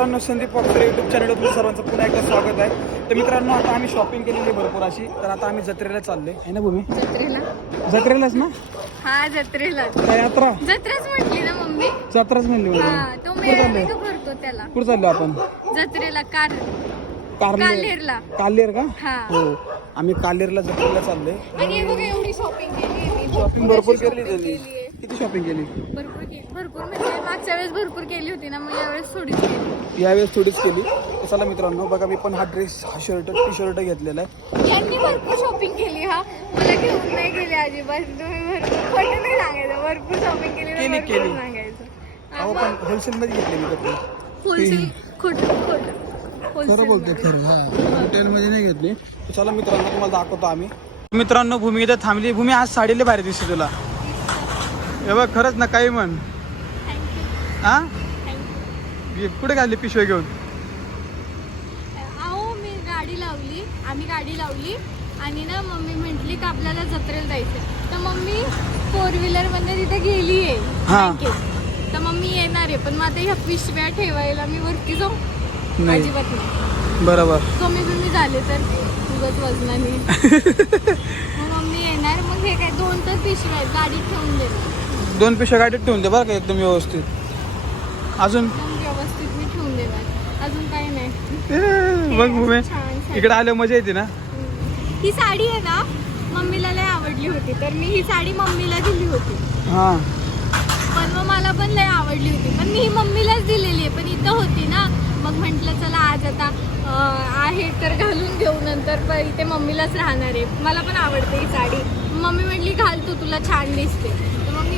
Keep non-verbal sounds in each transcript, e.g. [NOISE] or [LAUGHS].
मित्रांनो Sandeep boxer YouTube channel तुमचं सर्वांचं पुन्हा एकदा स्वागत आहे. तर मित्रांनो आता आम्ही शॉपिंग केलेली भरपूर अशी. तर आता आम्ही जत्रेला चाललोय. आहे ना भूमी? जत्रेला? जत्रेलाच ना? हा जत्रेला. काय यात्रा? जत्राच म्हटली ना मम्मी. जत्राच म्हणली हा तो कुठं चाललोय? भरतो त्याला. कुठं चाललो आपण? जत्रेला कार कारलेर. कालेरला कालेर का? हा. हो. आम्ही कालेरला जत्रेला चाललोय. आणि हे बघा एवढी शॉपिंग केली. शॉपिंग भरपूर केली त्यांनी. किती शॉपिंग केली? भरपूर केली. भरपूर म्हणजे मागच्या वेळेस भरपूर केली होती ना मग यावेळेस थोडीच केली. यावेळेस थोडीच केली. चला मित्रांनो बघा मी पण हा ड्रेस हा शर्ट टी शर्ट घेतलेला आहे. यांनी भरपूर शॉपिंग केली हा. मला घेऊन नाही गेली अजिबात. तुम्ही भरपूर खोटं नाही सांगायचं. भरपूर शॉपिंग केली केली, भरपूर. सांगायचं. अहो पण होलसेलमध्ये घेतले मी कपडे होलसेल खोटं खोटं. खरं बोलते खरं हा. हॉटेलमध्ये नाही घेतली. चला मित्रांनो तुम्हाला दाखवतो आम्ही. मित्रांनो भूमी इथं थांबली. भूमी आज साडीला भारी दिसते तुला. हे बघ खरंच ना काही म्हण. हा कुठे घालली पिशवी घेऊन? अहो मी गाडी लावली आम्ही गाडी लावली आणि ना मम्मी म्हटली का आपल्याला जत्रेला जायचं तर मम्मी फोर व्हीलरमध्ये तिथे गेली आहे. तर मम्मी येणार आहे पण मग आता ह्या पिशव्या ठेवायला मी वरती जाऊ? अजिबात नाही. बरोबर. कमी बिमी झाले तर उगच वजनाने. [LAUGHS] मग मम्मी येणार मग हे काय दोन तर पिशव्या गाडीत ठेवून देणार. दोन पिशव्या गाडीत ठेवून दे बरं का एकदम व्यवस्थित. अजून? व्यवस्थित मी ठेवून देणार अजून काही नाही. बघ भूमी. इकडे आल्यावर मजा येते ना? ही साडी आहे ना मम्मीला लय आवडली होती तर मी ही साडी मम्मीला दिली होती. हा. पण मग मला पण लय आवडली होती. पण मी ही मम्मीलाच दिलेली आहे पण इथं होती ना. मग म्हटलं चला आज आता आहे तर घालून घेऊ नंतर पण इथे मम्मीलाच राहणार आहे. मला पण आवडते ही साडी. मम्मी म्हटली घाल तू तुला छान दिसते.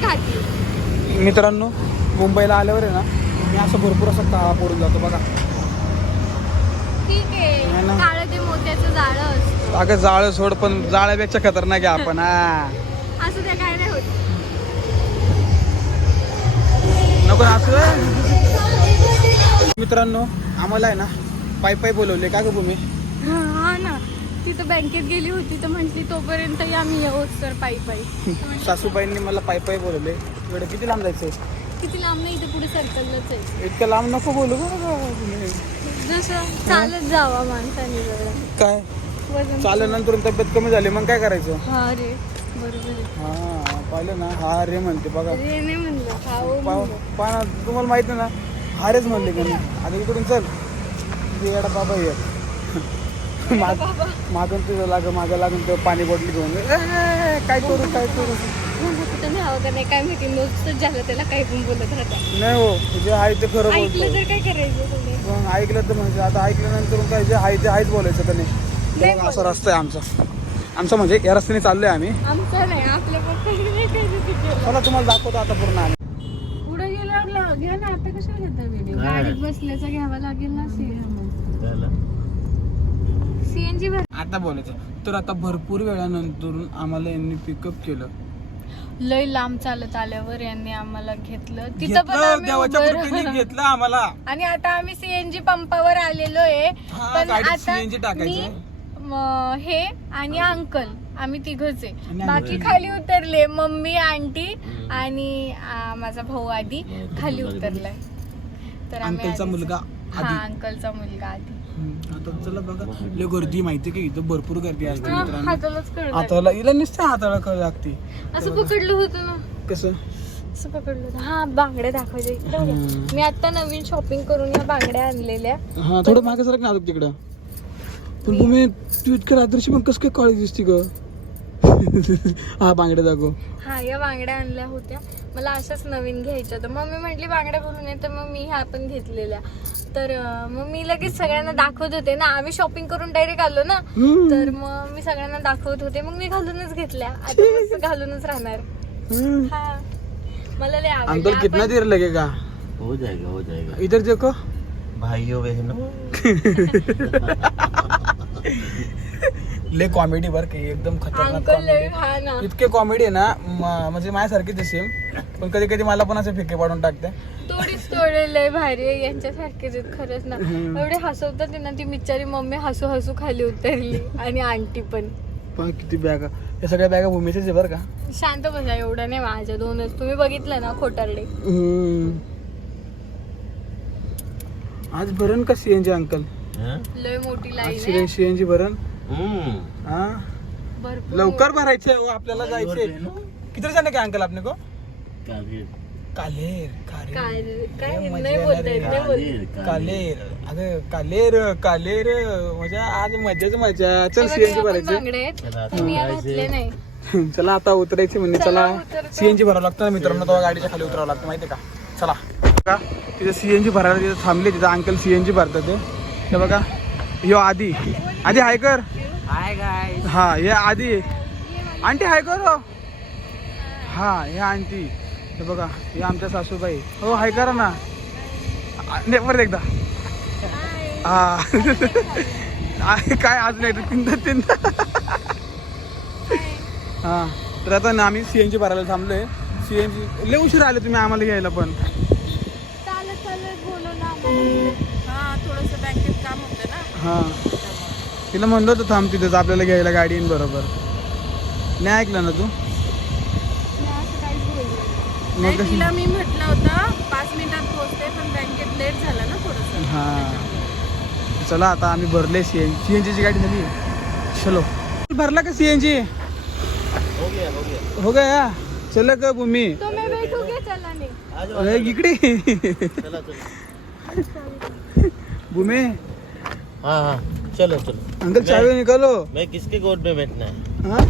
मी घातली. मित्रांनो मुंबईला आल्यावर आहे ना मी असं भरपूर असं काळा पडून जातो बघा. ठीक आहे. ना. काळं ते मोत्याचं जाळं असतं. अगं जाळ सोड पण जाळ्यापेक्षा खतरनाक आहे आपण हा. असं त्या काय नाही होत. नको ना असं मित्रांनो आम्हाला आहे ना पाय पाय बोलवले का ग भूमी तिथं बँकेत गेली होती तर म्हटली तोपर्यंत आम्ही येऊच तर पायी पायी. सासूबाईंनी मला पाय पाय बोलवले. इकडे किती लांब जायचंय किती लांब नाही इथे पुढे सर्कललाच आहे. इतकं लांब नको बोलू बरं. जसं चालत जावा माणसाने काय? वजन चालल्यानंतर तब्येत कमी झाली मग काय करायचं? हा रे बरोबर आहे. हा पाहिलं ना हा रे म्हणते बघा. नाही म्हणलं हा ओ पा म्हणलं. पहा ना, तुम्हाला माहिती ना हारेच म्हणले का नाही आता इकडून चल. येडा बाबा ये माग मागून तुझं लाग मागं लागून ते पाणी बॉटल घेऊन ए, काय करू काय करू? म्हणलं कुठं न्यावं का नाही? काय माहिती नुसतंच झालं त्याला काही पण बोलत राहता. नाही हो जे आहे ते खरं ऐकलं बोलतो तर काय करायचं तुम्ही? पण ऐकलं तर म्हणजे आता ऐकल्यानंतर काय जे आहे ते आहेच बोलायचं का नाही? असा रस्ता आहे आमचा. आमचा म्हणजे या रस्त्याने चाललोय आम्ही. आमचं नाही आपल्या पप्पाने नाही काही केलं. चला तुम्हाला दाखवतो आता पूर्ण आम्ही. पुढे गेल्यावर घ्या ना आता कशाला घेता व्हिडिओ गाडीत बसल्याचा घ्यावा लागेल ना सीएनजी भर आता बोलायचं. तर आता भरपूर वेळानंतर आम्हाला यांनी पिकअप केलं. लय लांब चालत आल्यावर यांनी आम्हाला घेतलं. तिथं पण घेतलं आम्ही देवाच्या उभं कृपेने राहिलो. घेतलं आम्हाला. आणि आता आम्ही सीएनजी पंपावर आलेलो आहे हा, पण गाडीत आता CNG टाकायचं. मी, म, हे आणि अंकल आम्ही तिघच आहे. बाकी खाली उतरले मम्मी आंटी आणि आ, माझा भाऊ आधी खाली उतरलाय. तर आम्ही अंकलचा मुलगा हा आधी अंकलचा मुलगा आधी. हम्म, आता चला बघा. लय गर्दी माहिती का इथं? भरपूर गर्दी असते हा, मित्रांनो. हातालाच कळलं. हाताला हिला नुसतं हाताला कळ लागते. असं पकडलं होतं ना. कसं? असं पकडलं होतं. हा बांगड्या दाखवायच्या इकडे बघा. हम्म. मी आता नवीन शॉपिंग करून या बांगड्या आणलेल्या. हा थोडं मागे सरक ना तिकडं. पण तुम्ही तू इतक्या रात्रीची पण कसं काय काळी दिसती ग? [LAUGHS] हा बांगडे दाखव. हा या बांगड्या आणल्या होत्या. मला अशाच नवीन घ्यायच्या तर मम्मी म्हटली बांगड्या भरून ये. तर मग मी ह्या पण घेतलेल्या. तर मग मी लगेच सगळ्यांना दाखवत होते ना. आम्ही शॉपिंग करून डायरेक्ट आलो ना. तर मग मी सगळ्यांना दाखवत होते. मग मी घालूनच घेतल्या. आता घालूनच राहणार. हा. मला लय कितना देर लगेगा? हो जाएगा हो जाएगा. इधर देखो. भाइयों बहनों [LAUGHS] [LAUGHS] ले कॉमेडी बर की एकदम खतरनाक अंकल लय comedy. हा ना. इतके कॉमेडी आहे ना म- म्हणजे माझ्यासारखीच आहे सेम पण कधी कधी मला पण असे फिके पाडून टाकते. थोडीच थोडे लय भारी आहे यांच्यासारखेच आहेत खरंच ना. हम्म. एवढे हसवतात ना ती बिचारी मम्मी हसू हसू खाली उतरली आणि आंटी पण. पण किती बॅगा. या सगळ्या बॅगा भूमीचेच आहे बरं का. शांत बसा एवढं नाही माझ्या दोनच. तुम्ही बघितलं ना खोटारडे. हम्म. आज भरण का सीएनजी अंकल? हाँ? लय मोठी लाईन आहे. सीएनजी भरण? हम्म. हा? भरपूर. लवकर भरायचे हो आपल्याला बहनों, किती जाणे काय अंकल आपने को कालेर. कालेर कालेर. काय काय लय मजा नाही येणार बोलता आहे. येत नाही बोलता कालेर अगं कालेर कालेर म्हणजे आज मजाच मजा. चल सीएनजी भरायचे. बांगडे आहेत. चला आता मी उतरायचे. घातले नाही. चला आता उतरायचे म्हणजे चला, उतरतो. सीएनजी भरावं लागतं ना मित्रांनो तेव्हा गाडीच्या खाली उतरावं लागतं माहिती का? चला. का तिथे सीएनजी भरायला तिथे थांबले तिथे अंकल सीएनजी भरतात ते. हे बघा ह्यो आधी. आधी हाय कर. हाय हा हे आधी. आंटी हाय कर? हो हा हे आंटी. हे बघा हे आमच्या सासूबाई. हो हाय करा ना. नाही परत एकदा. हा. काय आज नाही तीनदा तीनदा. हा तर आता ना आम्ही सीएनजी भरायला थांबलोय. सीएनजी लय उशीर आले तुम्ही आम्हाला घ्यायला पण. हा थोडस बँकेत काम होतं ना. हा. तिला म्हणलं होतं थांब तिथेच आपल्याला घ्यायला गाडी येईन बरोबर. नाही ऐकलं ना तू? नाही. मग नाही कशी? तिला मी म्हटलं होतं पाच मिनिटात पोहोचते पण बँकेत लेट झाला ना थोडस. हा. चला आता आम्ही भरले सीएन सीएनजीची गाडी झाली. चलो. भरला का सीएनजी हो गया हो गया हो गया. चल का भूमी. तो मैं बैठूंगे चला नाही अरे इकडे. चला चलो. भूमी. हाँ हाँ. चलो चलो। अंकल चावी निकालो। मैं किसके गोद में बैठना है? हाँ?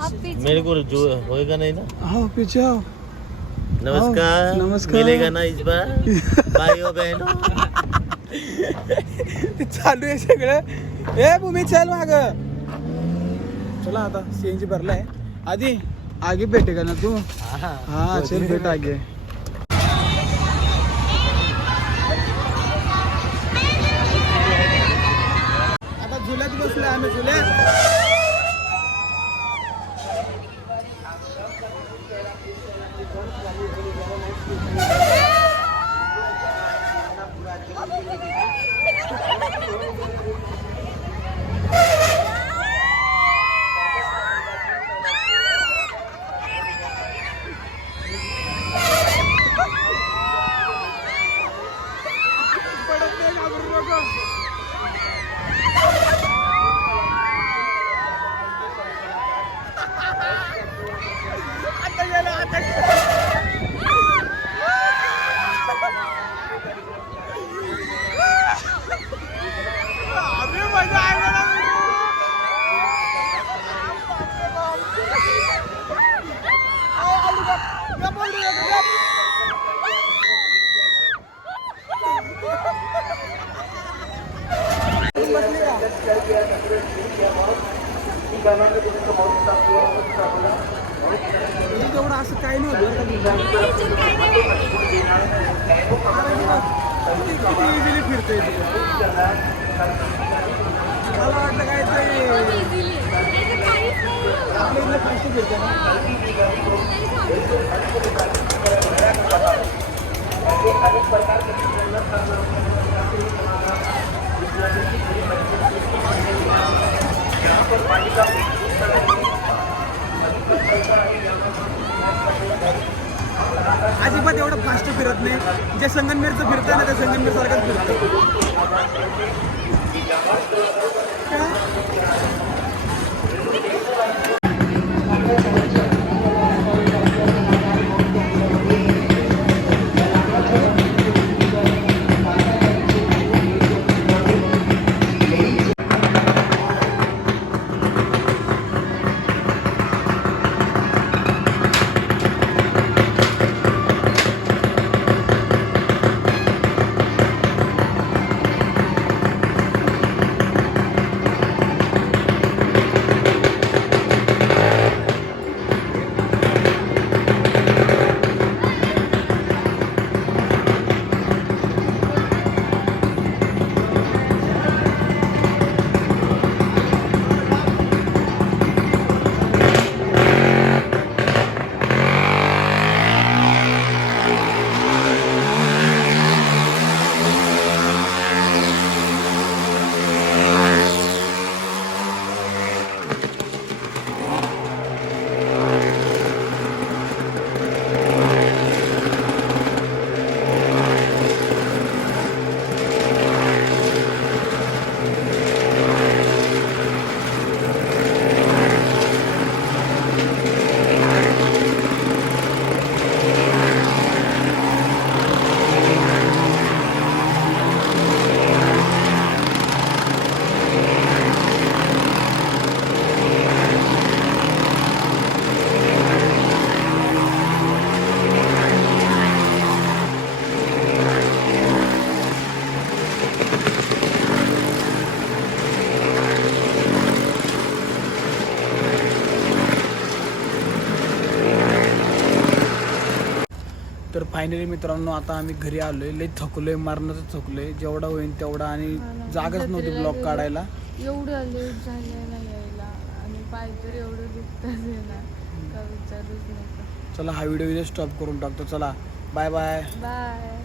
आप मेरे को जो होएगा नहीं ना? आओ पीछे आओ। नमस्कार। नमस्कार. मिलेगा ना इस बार? भाइयों बहनों। चालू आहे सगळं ए भूमी चल माग चला आता सीएनजी भरलाय आधी आगे भेटेगा ना तू? हा चल भेट आगे। مسؤولين तेवढं असं काही नाही इझिली फिरतोय ते. मला वाटलं काय. आपल्या इथलं फास्ट फिरतं ना. काही सांगू. अजिबात एवढं फास्ट फिरत नाही. जे संगनमेरचं फिरतं ना ते संगनमेर सारखंच फिरतं. फायनली मित्रांनो आता आम्ही घरी आलोय. लई थकलोय मरणाचं थकलोय. जेवढा होईल तेवढा आणि जागाच नव्हती ब्लॉग काढायला. एवढं लेट झालं ना यायला. आणि पाय तर एवढं दुखतात आहे ना. का विचारूच नका. चला हा व्हिडिओ स्टॉप करून टाकतो. चला बाय बाय बाय